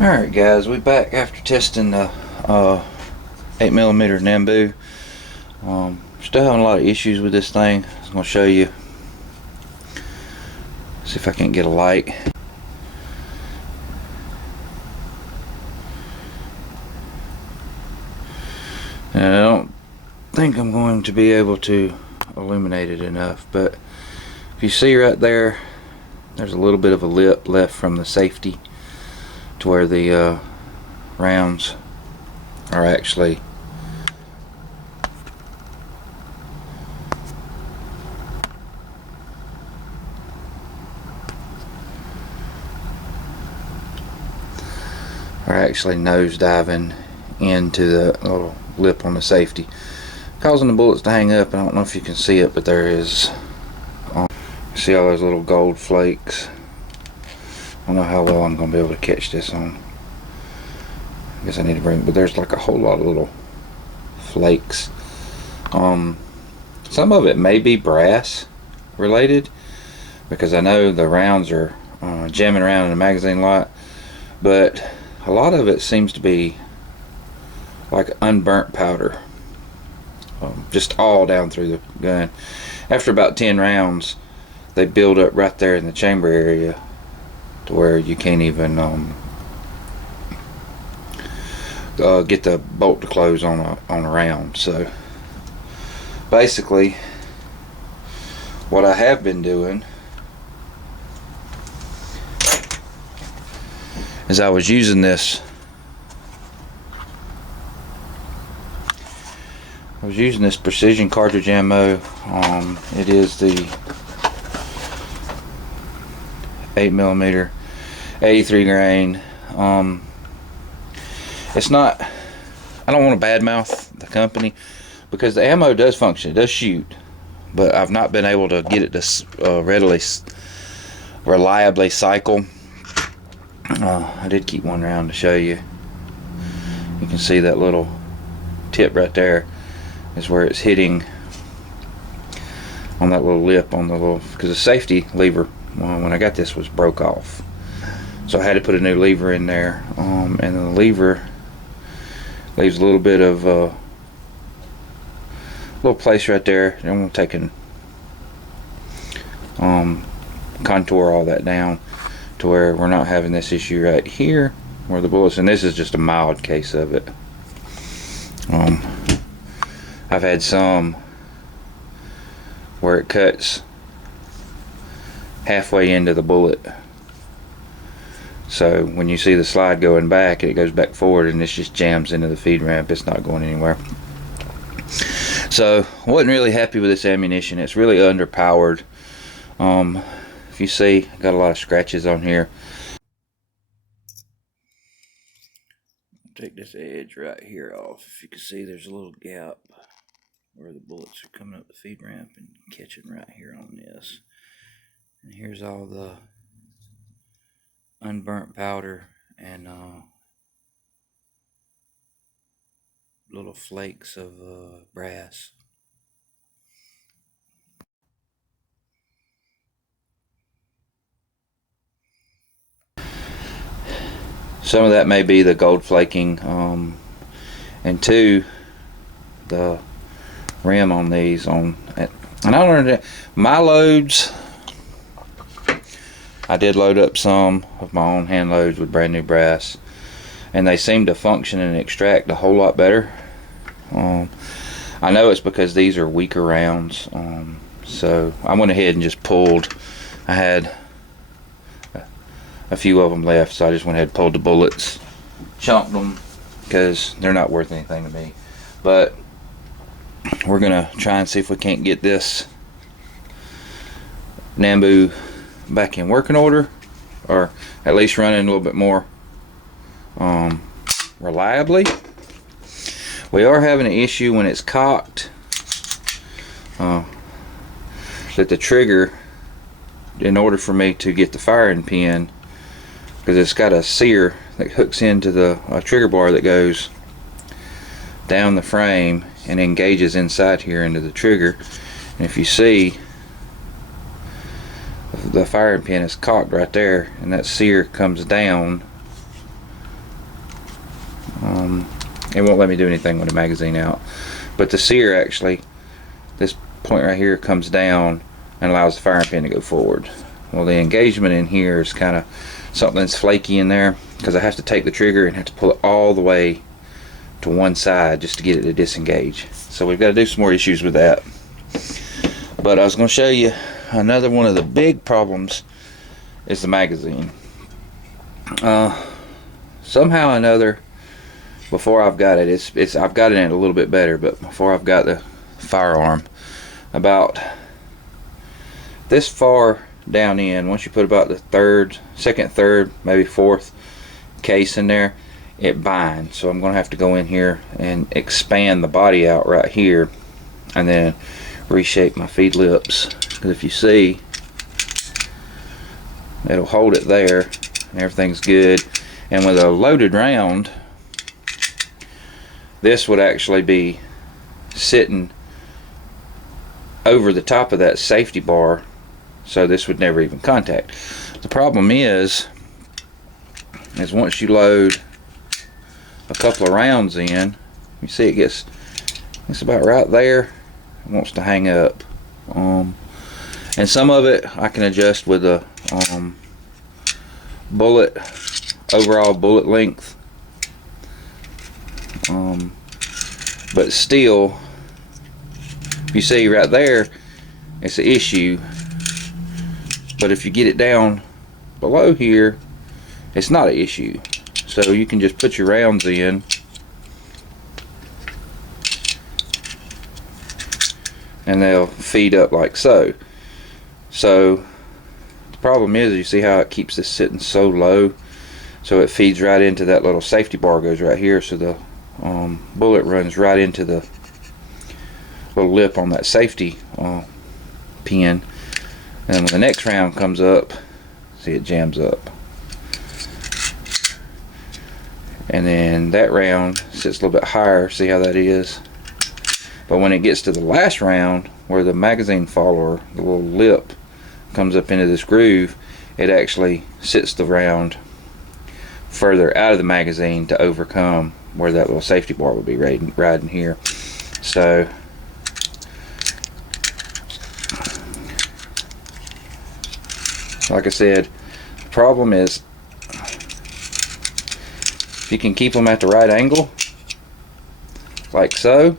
Alright guys, we back after testing the 8mm Nambu. Still having a lot of issues with this thing. I'm going to show you. See if I can't get a light. And I don't think I'm going to be able to illuminate it enough, but if you see right there, there's a little bit of a lip left from the safety to where the rounds are actually nose diving into the little lip on the safety, causing the bullets to hang up. I don't know if you can see it, but there is see all those little gold flakes. I don't know how well I'm going to be able to catch this on. I guess I need to bring, but there's like a whole lot of little flakes. Some of it may be brass related, because I know the rounds are jamming around in the magazine a lot, but a lot of it seems to be like unburnt powder, just all down through the gun. After about 10 rounds, they build up right there in the chamber area to where you can't even get the bolt to close on a round. So basically, what I have been doing is I was using this. Precision cartridge ammo. It is the 8mm 83 grain. It's not, I don't want to badmouth the company, because the ammo does function, it does shoot, but I've not been able to get it to reliably cycle. I did keep one round to show you. You can see that little tip right there is where it's hitting on that little lip on the little, because the safety lever when I got this was broke off, so I had to put a new lever in there, and the lever leaves a little bit of little place right there. I'm going to take and contour all that down to where we're not having this issue right here where the bullets, and this is just a mild case of it. I've had some where it cuts halfway into the bullet, so when you see the slide going back, it goes back forward and this just jams into the feed ramp. It's not going anywhere. So I wasn't really happy with this ammunition. It's really underpowered. If you see, I got a lot of scratches on here. Take this edge right here off. If you can see, there's a little gap where the bullets are coming up the feed ramp and catching right here on this. And here's all the unburnt powder and little flakes of brass. Some of that may be the gold flaking, and two, the rim on these and I don't understand. My loads, I did load up some of my own hand loads with brand new brass, and they seem to function and extract a whole lot better. I know it's because these are weaker rounds, so I went ahead and just pulled. I had a few of them left, so I just went ahead and pulled the bullets, chunked them, because they're not worth anything to me. But we're gonna try and see if we can't get this Nambu back in working order, or at least running a little bit more reliably. We are having an issue when it's cocked, that the trigger, in order for me to get the firing pin, because it's got a sear that hooks into the trigger bar that goes down the frame and engages inside here into the trigger. And if you see, the firing pin is cocked right there, and that sear comes down it won't let me do anything with the magazine out. But the sear, actually, this point right here comes down and allows the firing pin to go forward. Well, the engagement in here is kind of something that's flaky in there, because I have to take the trigger and have to pull it all the way to one side just to get it to disengage. So we've got to do some more issues with that. But I was going to show you another one of the big problems is the magazine. Somehow or another, before I've got it, I've got it in a little bit better, but before I've got the firearm, about this far down in, once you put about the second, third, maybe fourth case in there, it binds. So I'm going to have to go in here and expand the body out right here, and then reshape my feed lips, because if you see, it'll hold it there and everything's good. And with a loaded round, this would actually be sitting over the top of that safety bar, so this would never even contact. The problem is once you load a couple of rounds in, you see it's about right there. It wants to hang up, and some of it I can adjust with a overall bullet length, but still, you see right there, it's an issue. But if you get it down below here, it's not an issue. So you can just put your rounds in, and they'll feed up like so. So the problem is, you see how it keeps this sitting so low, so it feeds right into that little safety bar, goes right here, so the bullet runs right into the little lip on that safety pin, and when the next round comes up, see, it jams up, and then that round sits a little bit higher, see how that is. But when it gets to the last round, where the magazine follower, the little lip comes up into this groove, it actually sits the round further out of the magazine to overcome where that little safety bar would be riding here. So like I said, the problem is, if you can keep them at the right angle, like so,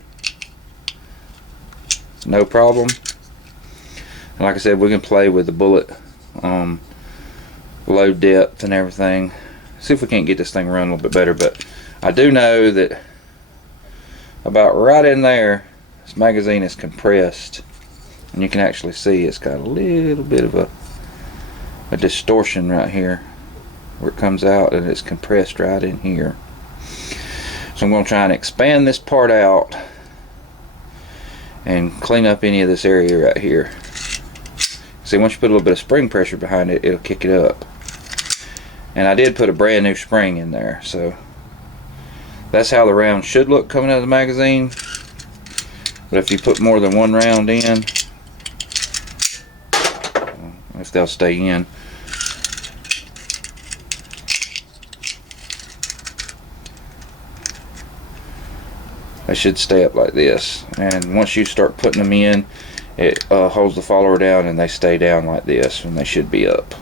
no problem. And like I said, we can play with the bullet load depth and everything, see if we can't get this thing run a little bit better. But I do know that about right in there, this magazine is compressed, and you can actually see it's got a little bit of a distortion right here where it comes out, and it's compressed right in here. So I'm going to try and expand this part out and clean up any of this area right here. See, once you put a little bit of spring pressure behind it, it'll kick it up. And I did put a brand new spring in there, so that's how the round should look coming out of the magazine. But if you put more than one round in, if they'll stay in, they should stay up like this. And once you start putting them in, it holds the follower down, and they stay down like this, and they should be up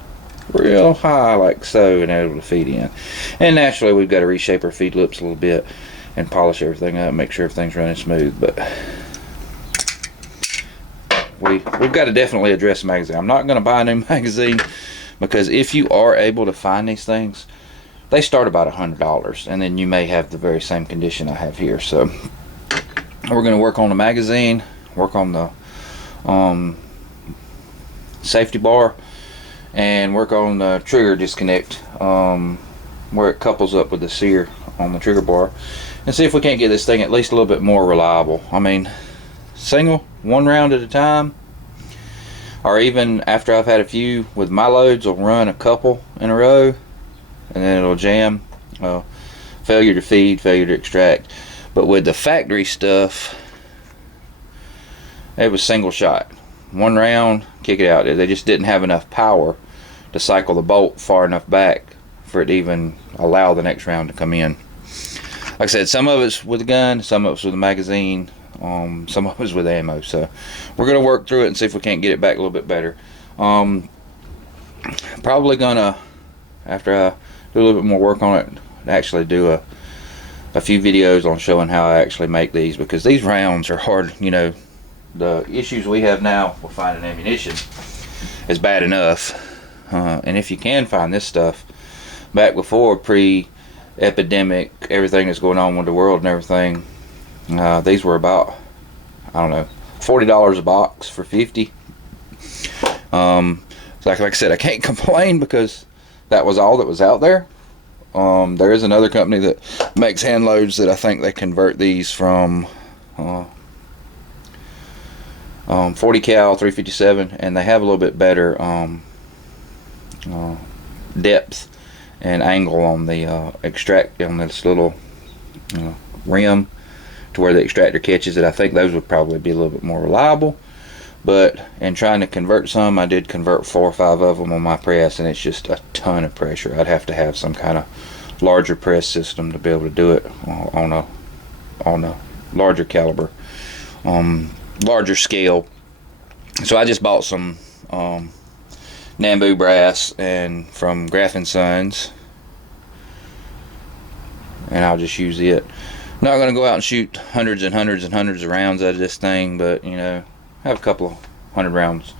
real high like so, and able to feed in. And naturally, we've got to reshape our feed lips a little bit and polish everything up, make sure everything's running smooth. But we've got to definitely address the magazine. I'm not going to buy a new magazine, because if you are able to find these things, they start about $100, and then you may have the very same condition I have here. So we're going to work on the magazine, work on the safety bar, and work on the trigger disconnect, where it couples up with the sear on the trigger bar, and see if we can't get this thing at least a little bit more reliable. I mean, single, one round at a time, or even after I've had a few with my loads, I'll run a couple in a row, and then it'll jam. Well, failure to feed, failure to extract. But with the factory stuff, it was single shot, one round, kick it out. They just didn't have enough power to cycle the bolt far enough back for it to even allow the next round to come in. like I said, some of it's with the gun, some of it's with the magazine, some of it's with ammo. So we're gonna work through it and see if we can't get it back a little bit better. Probably gonna, after I do a little bit more work on it, actually do a few videos on showing how I actually make these, because these rounds are hard. You know, the issues we have now with finding ammunition is bad enough, and if you can find this stuff back before pre-epidemic, everything that's going on with the world and everything, these were about, I don't know, $40 a box for 50. Like I said, I can't complain because that was all that was out there. There is another company that makes hand loads that I think they convert these from 40 cal 357, and they have a little bit better depth and angle on the extract, on this little rim to where the extractor catches it. I think those would probably be a little bit more reliable. But in trying to convert some, I did convert 4 or 5 of them on my press, and it's just a ton of pressure. I'd have to have some kind of larger press system to be able to do it on a larger caliber, larger scale. So I just bought some Nambu brass and from Graff & Sons, and I'll just use it. Not going to go out and shoot hundreds and hundreds and hundreds of rounds out of this thing, but you know, have a couple of 100 rounds,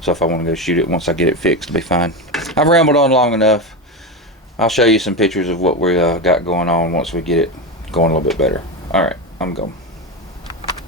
so if I want to go shoot it once I get it fixed, it'll be fine. I've rambled on long enough. I'll show you some pictures of what we got going on once we get it going a little bit better. Alright, I'm going.